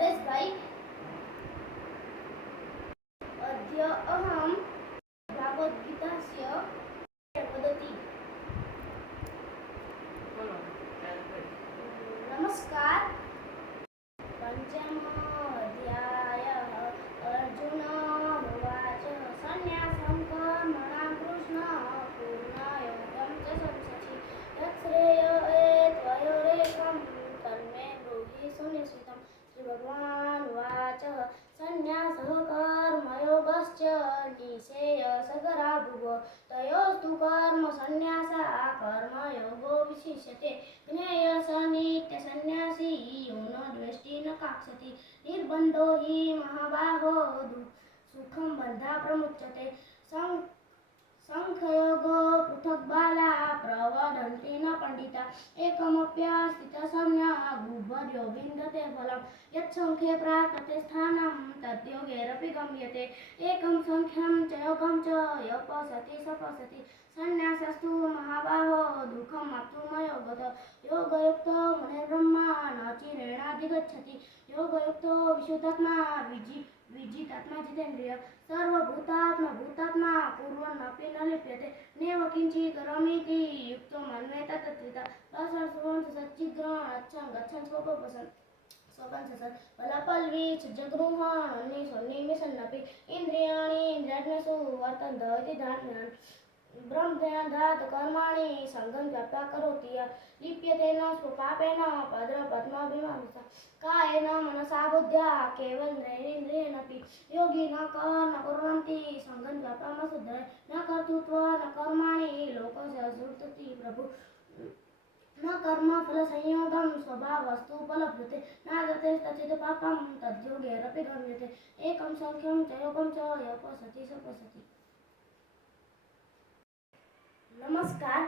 नरेशभाई अद्य अहं भगवद्गीतास्य वदति। नमस्कार। पंचमः अध्यायः। अर्जुन उवाच सन्न्यासं कर्मणां कृष्ण पूर्णयोगं च संसचि यत्श्रेयोत्वयोरेकं तन्मे ब्रूहि सुनिश्चितं। श्रीभगवानुवाच सन्न्यासः कर्मयोगश्च निःश्रेयसकरा भुवो तयोस्तु कर्मसन्न्यासः कर्मयोगो विशिष्यते। ज्ञेयः स नित्यसन्न्यासी यो न द्वेष्टि न काङ्क्षति निर्बन्धो हि महाबाहो सुखं बन्धात् प्रमुच्यते। सांख्ययोगो पृथक् बाला प्रवदन्ति न पण्डिता एकमप्यस्थितः सम्यक् गुह्यर्यो विन्दते फलं यत्संख्ये प्राप्यते स्थानं तद्योगैरपि गम्यते। एकं संख्यं च योगं च यः पश्यति स पश्यति सन्न्यासस्तु महाबाहो दुःखम् आप्तुमयो गतः। योगयुक्तो मुनिर्ब्रह्मा न चिरेणाधिगच्छति योगयुक्तो विशुद्धात्मा विजितात्मा जितेन्द्रियः सर्वभूतात्मा भूतात्मा कुर्वन्नपि न लिप्यते नैव किञ्चित् करोमीति युक्तो मन्यते तत्त्वतः असर्वं सच्चिद्ग्रहणं गच्छन् स्वपन् फलपल्वीक्षजगृहाणि सन्निमिषन्नपि इन्द्रियाणि इन्द्रियाग्निषु वर्तन्ते इति धारणान् ब्रह्मध्यानात् कर्माणि सङ्गं व्याप्य करोति यः लिप्यते न स्वपापेन पद्मपद्माभिमानसा कायेन मनसा बुद्ध्या केवलेन्द्रियेणापि योगी न कुर्वन्ति सङ्गं व्याप्यमशुद्धये न कर्तृत्वा न कर्माणि लोकस्य सुहृति प्रभु न कर्मफलसंयोगं स्वभावस्तु फलभृते न दते तचित् पापं तद्योगैरपि गम्यते। एकं संख्यं च योगं च यः पश्यति स पश्यति। नमस्कार।